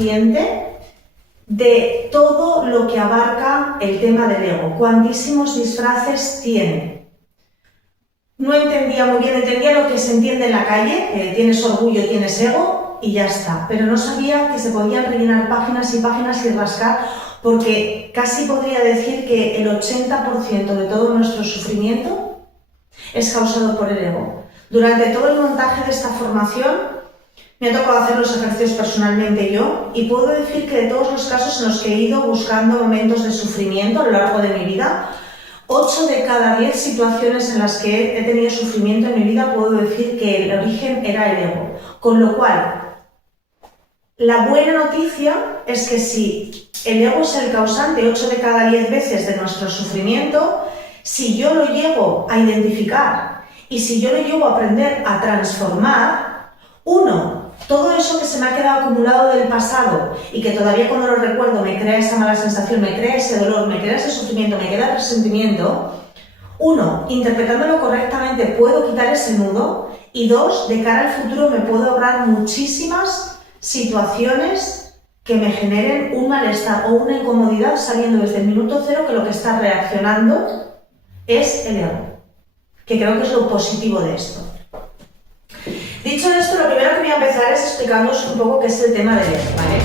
consciente de todo lo que abarca el tema del ego. Cuantísimos disfraces tiene. No entendía muy bien, entendía lo que se entiende en la calle, tienes orgullo, tienes ego y ya está. Pero no sabía que se podían rellenar páginas y páginas y rascar, porque casi podría decir que el 80% de todo nuestro sufrimiento es causado por el ego. Durante todo el montaje de esta formación me ha tocado hacer los ejercicios personalmente yo y puedo decir que de todos los casos en los que he ido buscando momentos de sufrimiento a lo largo de mi vida, 8 de cada 10 situaciones en las que he tenido sufrimiento en mi vida puedo decir que el origen era el ego. Con lo cual, la buena noticia es que si el ego es el causante 8 de cada 10 veces de nuestro sufrimiento, si yo lo llego a identificar y si yo lo llego a aprender a transformar, todo eso que se me ha quedado acumulado del pasado y que todavía cuando lo recuerdo me crea esa mala sensación, me crea ese dolor, me crea ese sufrimiento, me queda resentimiento, interpretándolo correctamente puedo quitar ese nudo y 2, de cara al futuro me puedo ahorrar muchísimas situaciones que me generen un malestar o una incomodidad sabiendo desde el minuto cero que lo que está reaccionando es el ego, que creo que es lo positivo de esto. Dicho esto, lo primero que voy a empezar es explicándoos un poco qué es el tema del ego, ¿vale?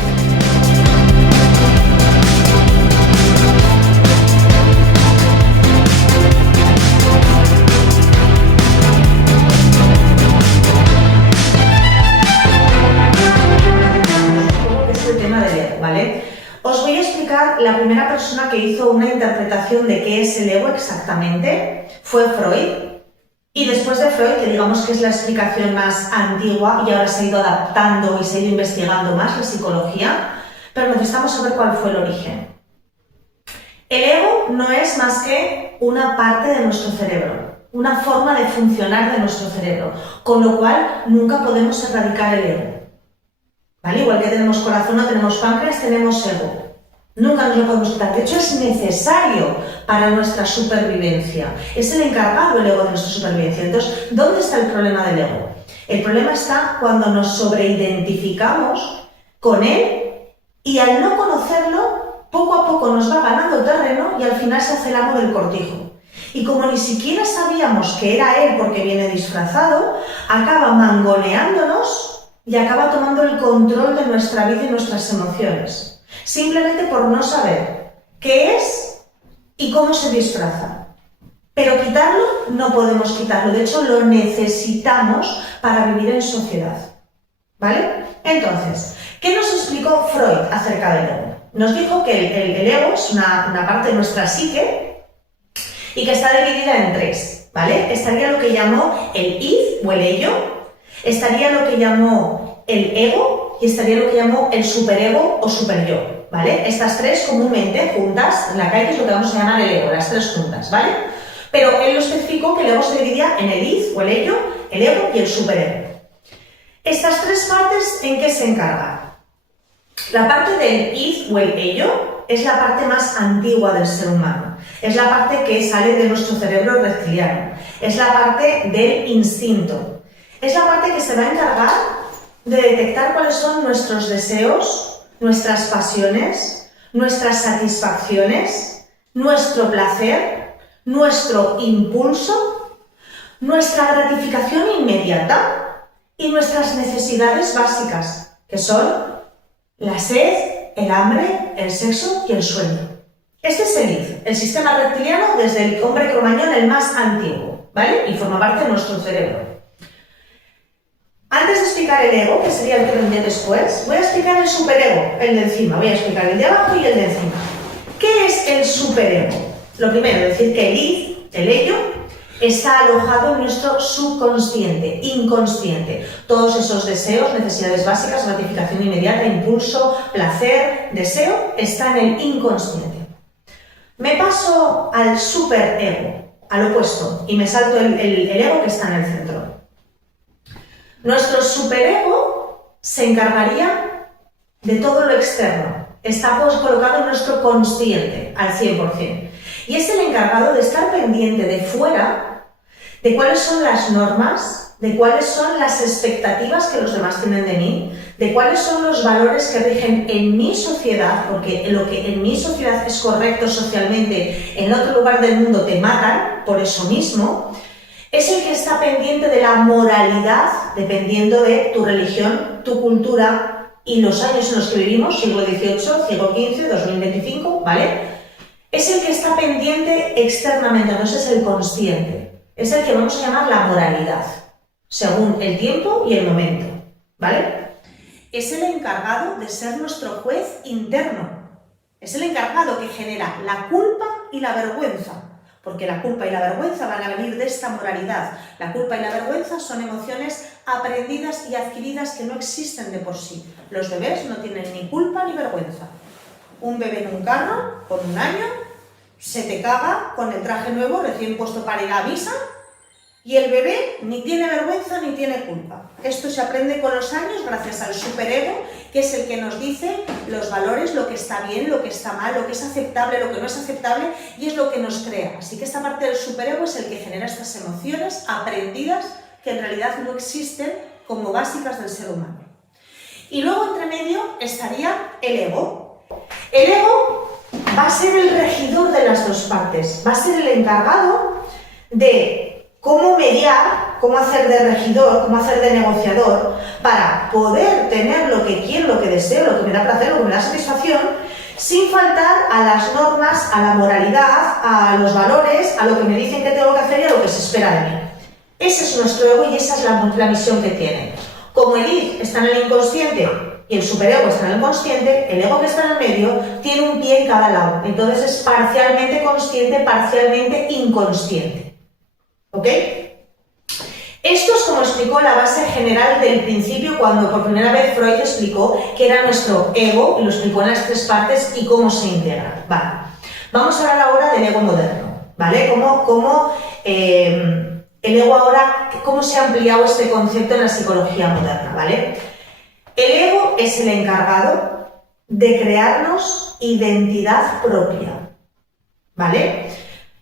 ¿Qué es el tema del ego, ¿vale? Os voy a explicar, la primera persona que hizo una interpretación de qué es el ego exactamente fue Freud. Y después de Freud, que digamos que es la explicación más antigua y ahora se ha ido adaptando y se ha ido investigando más la psicología, pero necesitamos saber cuál fue el origen. El ego no es más que una parte de nuestro cerebro, una forma de funcionar de nuestro cerebro, con lo cual nunca podemos erradicar el ego. ¿Vale? Igual que tenemos corazón, no tenemos páncreas, tenemos ego. Nunca nos lo podemos quitar. De hecho, es necesario para nuestra supervivencia. Es el encargado el ego de nuestra supervivencia. Entonces, ¿dónde está el problema del ego? El problema está cuando nos sobreidentificamos con él y al no conocerlo, poco a poco nos va ganando terreno y al final se hace el amo del cortijo. Y como ni siquiera sabíamos que era él porque viene disfrazado, acaba mangoneándonos y acaba tomando el control de nuestra vida y nuestras emociones. Simplemente por no saber qué es y cómo se disfraza. Pero quitarlo no podemos quitarlo, de hecho lo necesitamos para vivir en sociedad. ¿Vale? Entonces, ¿qué nos explicó Freud acerca del ego? Nos dijo que el ego es una parte de nuestra psique y que está dividida en 3, ¿vale? Estaría lo que llamó el id o el ello, estaría lo que llamó el ego y estaría lo que llamó el superego o superyo. ¿Vale? Estas 3 comúnmente juntas, en la calle es lo que vamos a llamar el ego, las 3 juntas, ¿vale? Pero él lo especificó que el ego se dividía en el id o el ello, el ego y el superego. Estas 3 partes, ¿en qué se encargan? La parte del id o el ello es la parte más antigua del ser humano. Es la parte que sale de nuestro cerebro reptiliano. Es la parte del instinto. Es la parte que se va a encargar de detectar cuáles son nuestros deseos, nuestras pasiones, nuestras satisfacciones, nuestro placer, nuestro impulso, nuestra gratificación inmediata y nuestras necesidades básicas, que son la sed, el hambre, el sexo y el sueño. Este es el id, el sistema reptiliano desde el hombre cromañón, el más antiguo, ¿vale? Y forma parte de nuestro cerebro. Antes de explicar el ego, que sería el que vendré después, voy a explicar el superego, el de encima. Voy a explicar el de abajo y el de encima. ¿Qué es el superego? Lo primero, decir que el id, el ello, está alojado en nuestro subconsciente, inconsciente. Todos esos deseos, necesidades básicas, gratificación inmediata, impulso, placer, deseo, está en el inconsciente. Me paso al superego, al opuesto, y me salto el ego que está en el centro. Nuestro superego se encargaría de todo lo externo. Está colocado en nuestro consciente al 100%. Y es el encargado de estar pendiente de fuera de cuáles son las normas, de cuáles son las expectativas que los demás tienen de mí, de cuáles son los valores que rigen en mi sociedad, porque lo que en mi sociedad es correcto socialmente, en otro lugar del mundo te matan por eso mismo. Es el que está pendiente de la moralidad, dependiendo de tu religión, tu cultura y los años en los que vivimos, siglo XVIII, siglo XV, 2025, ¿vale? Es el que está pendiente externamente, entonces es el consciente. Es el que vamos a llamar la moralidad, según el tiempo y el momento, ¿vale? Es el encargado de ser nuestro juez interno. Es el encargado que genera la culpa y la vergüenza. Porque la culpa y la vergüenza van a venir de esta moralidad. La culpa y la vergüenza son emociones aprendidas y adquiridas que no existen de por sí. Los bebés no tienen ni culpa ni vergüenza. Un bebé en un carro, con 1 año, se te caga con el traje nuevo recién puesto para ir a misa y el bebé ni tiene vergüenza ni tiene culpa. Esto se aprende con los años gracias al superego, que es el que nos dice los valores, lo que está bien, lo que está mal, lo que es aceptable, lo que no es aceptable, y es lo que nos crea. Así que esta parte del superego es el que genera estas emociones aprendidas que en realidad no existen como básicas del ser humano. Y luego entre medio estaría el ego. El ego va a ser el regidor de las dos partes, va a ser el encargado de cómo mediar, cómo hacer de regidor, cómo hacer de negociador, para poder tener lo que quiero, lo que deseo, lo que me da placer, lo que me da satisfacción, sin faltar a las normas, a la moralidad, a los valores, a lo que me dicen que tengo que hacer y a lo que se espera de mí. Ese es nuestro ego y esa es la misión que tiene. Como el id está en el inconsciente y el superego está en el consciente, el ego que está en el medio tiene un pie en cada lado. Entonces es parcialmente consciente, parcialmente inconsciente. ¿Ok? Esto es como explicó la base general del principio cuando por primera vez Freud explicó qué era nuestro ego, y lo explicó en las 3 partes y cómo se integra. Vale. Vamos a hablar ahora del ego moderno, ¿vale? El ego ahora, cómo se ha ampliado este concepto en la psicología moderna, ¿vale? El ego es el encargado de crearnos identidad propia, ¿vale?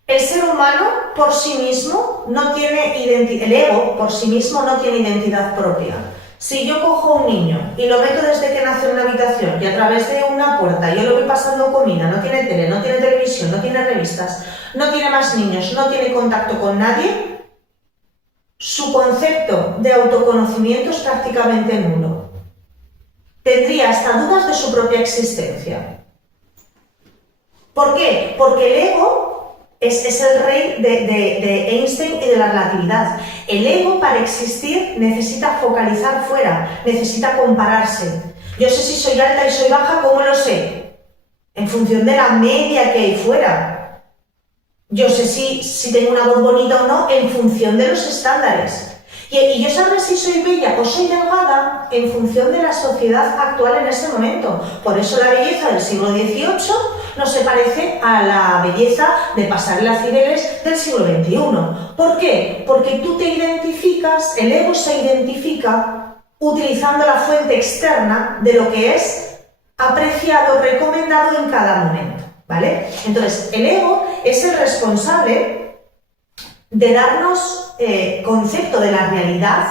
El ser humano por sí mismo no tiene identidad, el ego por sí mismo no tiene identidad propia. Si yo cojo a un niño y lo meto desde que nace en una habitación y a través de una puerta yo lo voy pasando comida, no tiene tele, no tiene televisión, no tiene revistas, no tiene más niños, no tiene contacto con nadie, su concepto de autoconocimiento es prácticamente nulo. Tendría hasta dudas de su propia existencia. ¿Por qué? Porque el ego es el rey de Einstein y de la relatividad. El ego, para existir, necesita focalizar fuera, necesita compararse. Yo sé si soy alta y soy baja, ¿cómo lo sé? En función de la media que hay fuera. Yo sé si tengo una voz bonita o no, en función de los estándares. Y yo sabré si soy bella o soy delgada en función de la sociedad actual en ese momento. Por eso la belleza del siglo XVIII no se parece a la belleza de pasarela a Cibeles del siglo XXI. ¿Por qué? Porque tú te identificas, el ego se identifica utilizando la fuente externa de lo que es apreciado, recomendado en cada momento, ¿vale? Entonces, el ego es el responsable de darnos concepto de la realidad,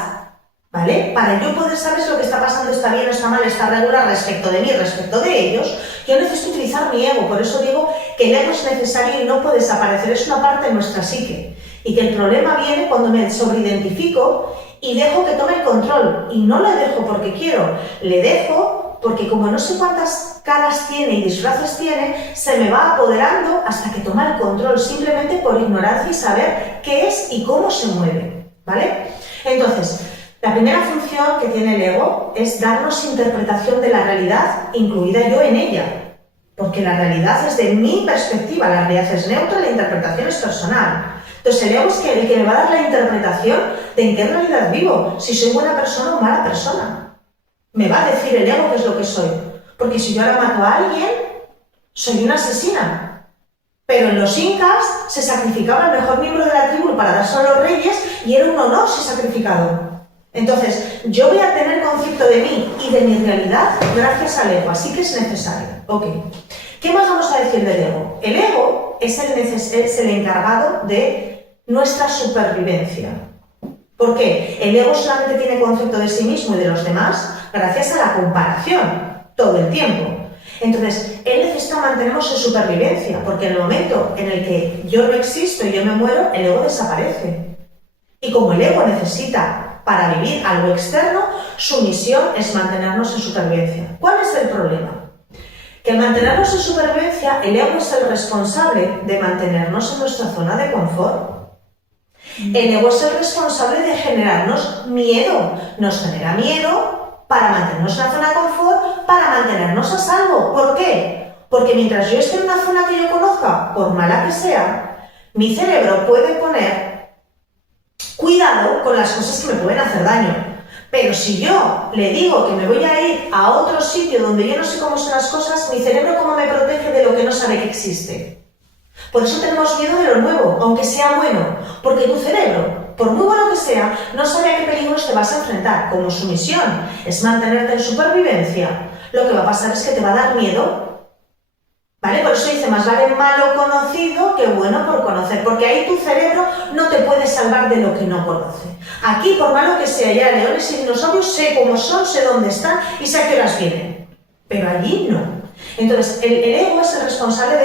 ¿vale? Para yo poder saber si lo que está pasando está bien o está mal, está regular respecto de mí, respecto de ellos, yo necesito utilizar mi ego. Por eso digo que el ego es necesario y no puede desaparecer, es una parte de nuestra psique. Y que el problema viene cuando me sobreidentifico y dejo que tome el control. Y no le dejo porque quiero, le dejo porque como no sé cuántas caras tiene y disfraces tiene, se me va apoderando hasta que toma el control, simplemente por ignorancia y saber qué es y cómo se mueve, ¿vale? Entonces, la primera función que tiene el ego es darnos interpretación de la realidad, incluida yo en ella, porque la realidad es de mi perspectiva, la realidad es neutra, la interpretación es personal. Entonces el ego es el que me va a dar la interpretación de en qué realidad vivo, si soy buena persona o mala persona. Me va a decir el ego qué es lo que soy, porque si yo ahora mato a alguien, soy una asesina. Pero en los incas se sacrificaba el mejor miembro de la tribu para dárselo a los reyes y era un honor ser sacrificado. Entonces, yo voy a tener concepto de mí y de mi realidad gracias al ego, así que es necesario. Ok. ¿Qué más vamos a decir del ego? El ego es el encargado de nuestra supervivencia. ¿Por qué? El ego solamente tiene concepto de sí mismo y de los demás gracias a la comparación todo el tiempo. Entonces, él necesita mantenernos en supervivencia, porque en el momento en el que yo no existo y yo me muero, el ego desaparece. Y como el ego necesita para vivir algo externo, su misión es mantenernos en supervivencia. ¿Cuál es el problema? Que al mantenernos en supervivencia, el ego es el responsable de mantenernos en nuestra zona de confort. El ego es el responsable de generarnos miedo. Nos genera miedo para mantenernos en la zona de confort, para mantenernos a salvo. ¿Por qué? Porque mientras yo esté en una zona que yo conozca, por mala que sea, mi cerebro puede poner cuidado con las cosas que me pueden hacer daño. Pero si yo le digo que me voy a ir a otro sitio donde yo no sé cómo son las cosas, mi cerebro cómo me protege de lo que no sabe que existe. Por eso tenemos miedo de lo nuevo, aunque sea bueno, porque tu cerebro, por muy bueno que sea, no sabe a qué peligros te vas a enfrentar. Como su misión es mantenerte en supervivencia, lo que va a pasar es que te va a dar miedo. ¿Vale? Por eso dice, más vale malo conocido que bueno por conocer, porque ahí tu cerebro no te puede salvar de lo que no conoce. Aquí, por malo que sea, ya leones y dinosaurios, sé cómo son, sé dónde están y sé a qué horas vienen. Pero allí no. Entonces, el ego es el responsable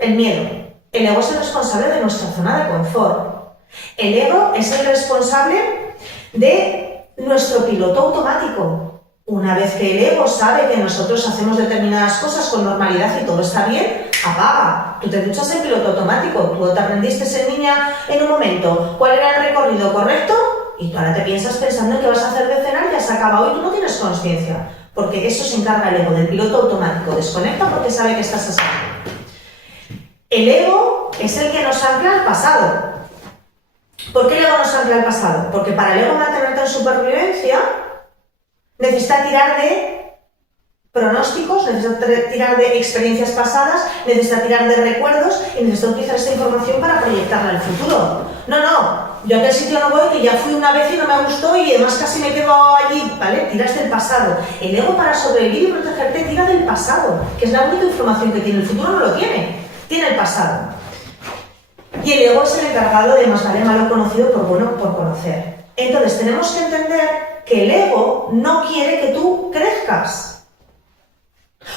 del miedo. El ego es el responsable de nuestra zona de confort. El ego es el responsable de nuestro piloto automático. Una vez que el ego sabe que nosotros hacemos determinadas cosas con normalidad y todo está bien, apaga. Tú te duchas en piloto automático, tú te aprendiste ser niña en un momento cuál era el recorrido correcto y tú ahora te piensas pensando en qué vas a hacer de cenar y ya se acaba hoy, tú no tienes conciencia, porque eso se encarga el ego del piloto automático, desconecta porque sabe que estás así. El ego es el que nos ancla al pasado. ¿Por qué el ego nos ancla al pasado? Porque para el ego mantenerte en supervivencia necesita tirar de pronósticos, necesita tirar de experiencias pasadas, necesita tirar de recuerdos y necesita utilizar esta información para proyectarla al futuro. No, yo a aquel sitio no voy, que ya fui una vez y no me gustó y además casi me quedo allí, ¿vale? Tiras del pasado. El ego para sobrevivir y protegerte tira del pasado, que es la única información que tiene. El futuro no lo tiene el pasado. Y el ego es el encargado de más vale malo conocido por bueno por conocer. Entonces tenemos que entender que el ego no quiere que tú crezcas.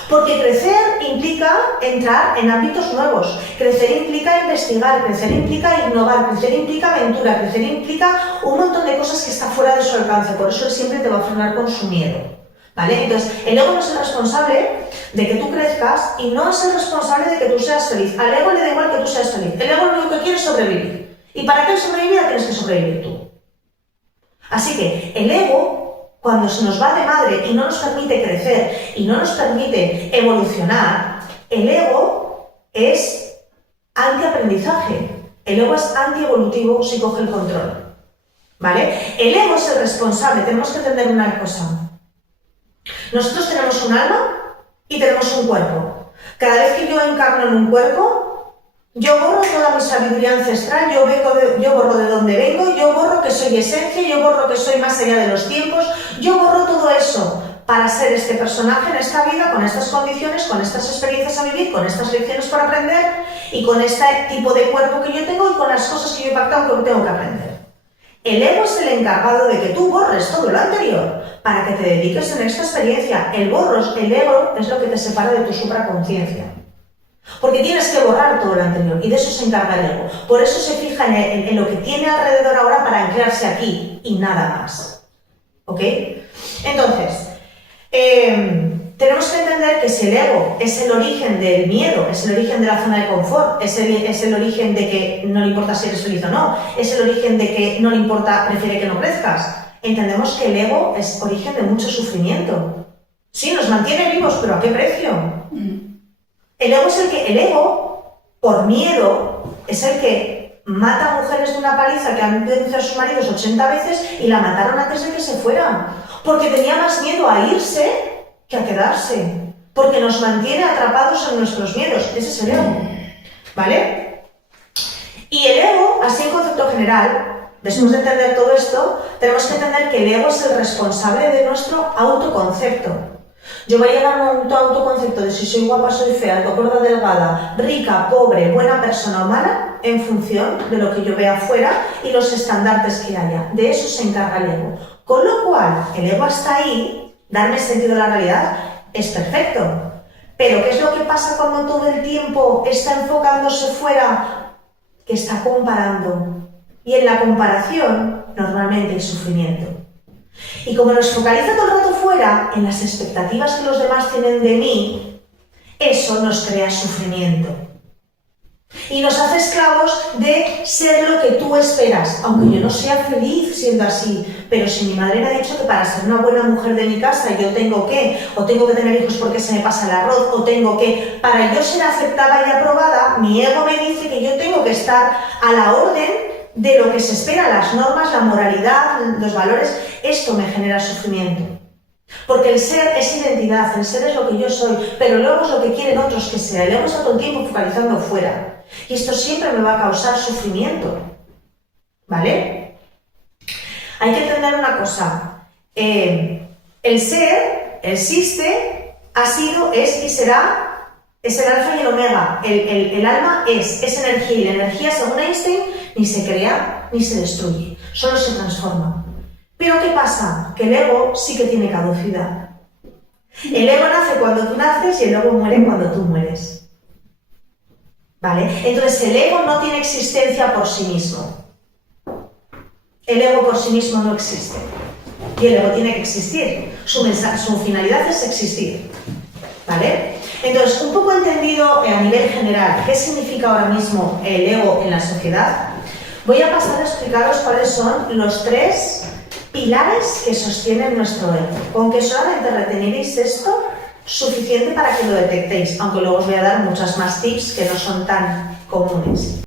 Porque crecer implica entrar en ámbitos nuevos, crecer implica investigar, crecer implica innovar, crecer implica aventura, crecer implica un montón de cosas que están fuera de su alcance, por eso él siempre te va a frenar con su miedo. ¿Vale? Entonces, el ego no es el responsable de que tú crezcas y no es el responsable de que tú seas feliz. Al ego le da igual que tú seas feliz. El ego lo único que quiere es sobrevivir. Y para que él sobreviva tienes que sobrevivir tú. Así que el ego, cuando se nos va de madre y no nos permite crecer y no nos permite evolucionar, el ego es antiaprendizaje. El ego es antievolutivo si coge el control. ¿Vale? El ego es el responsable. Tenemos que entender una cosa. Nosotros tenemos un alma y tenemos un cuerpo. Cada vez que yo encarno en un cuerpo, yo borro toda mi sabiduría ancestral, yo borro de dónde vengo, yo borro que soy esencia, yo borro que soy más allá de los tiempos, yo borro todo eso para ser este personaje en esta vida, con estas condiciones, con estas experiencias a vivir, con estas lecciones por aprender y con este tipo de cuerpo que yo tengo y con las cosas que yo he pactado que tengo que aprender. El ego es el encargado de que tú borres todo lo anterior para que te dediques en esta experiencia. El ego es lo que te separa de tu supraconciencia. Porque tienes que borrar todo lo anterior y de eso se encarga el ego. Por eso se fija en lo que tiene alrededor ahora para anclarse aquí y nada más. ¿Ok? Entonces, tenemos que entender que si el ego es el origen del miedo, es el origen de la zona de confort, es el origen de que no le importa si eres feliz o no, es el origen de que no le importa, prefiere que no crezcas, entendemos que el ego es origen de mucho sufrimiento. Sí, nos mantiene vivos, pero ¿a qué precio? El ego, por miedo, es el que mata a mujeres de una paliza que han denunciado a sus maridos 80 veces y la mataron antes de que se fueran, porque tenía más miedo a irse que a quedarse, porque nos mantiene atrapados en nuestros miedos. Ese es el ego, ¿vale? Y el ego, así en concepto general, después de entender todo esto, tenemos que entender que el ego es el responsable de nuestro autoconcepto. Yo voy a llegar a un autoconcepto de si soy guapa, soy fea, gorda, delgada, rica, pobre, buena persona o mala, en función de lo que yo vea afuera y los estandartes que haya. De eso se encarga el ego. Con lo cual, el ego hasta ahí, darme sentido a la realidad, es perfecto. Pero ¿qué es lo que pasa cuando todo el tiempo está enfocándose fuera? Que está comparando. Y en la comparación, normalmente hay sufrimiento. Y como nos focaliza todo el rato fuera, en las expectativas que los demás tienen de mí, eso nos crea sufrimiento. Y nos hace esclavos de ser lo que tú esperas, aunque yo no sea feliz siendo así. Pero si mi madre me ha dicho que para ser una buena mujer de mi casa yo tengo que, o tengo que tener hijos porque se me pasa el arroz, o tengo que, para yo ser aceptada y aprobada, mi ego me dice que yo tengo que estar a la orden de lo que se espera, las normas, la moralidad, los valores. Esto me genera sufrimiento. Porque el ser es identidad, el ser es lo que yo soy, pero luego es lo que quieren otros que sea. El ego está todo el tiempo focalizando fuera. Y esto siempre me va a causar sufrimiento. ¿Vale? Hay que entender una cosa. El ser, el existe, ha sido, es y será, es el alfa y el omega. El alma es energía, y la energía, según Einstein, ni se crea ni se destruye, solo se transforma. Pero ¿qué pasa? Que el ego sí que tiene caducidad. El ego nace cuando tú naces y el ego muere cuando tú mueres. ¿Vale? Entonces el ego no tiene existencia por sí mismo. El ego por sí mismo no existe. Y el ego tiene que existir. Su finalidad es existir. ¿Vale? Entonces, un poco entendido a nivel general qué significa ahora mismo el ego en la sociedad, voy a pasar a explicaros cuáles son los 3 pilares que sostienen nuestro ego. Con que solamente reteneréis esto, suficiente para que lo detectéis, aunque luego os voy a dar muchas más tips que no son tan comunes.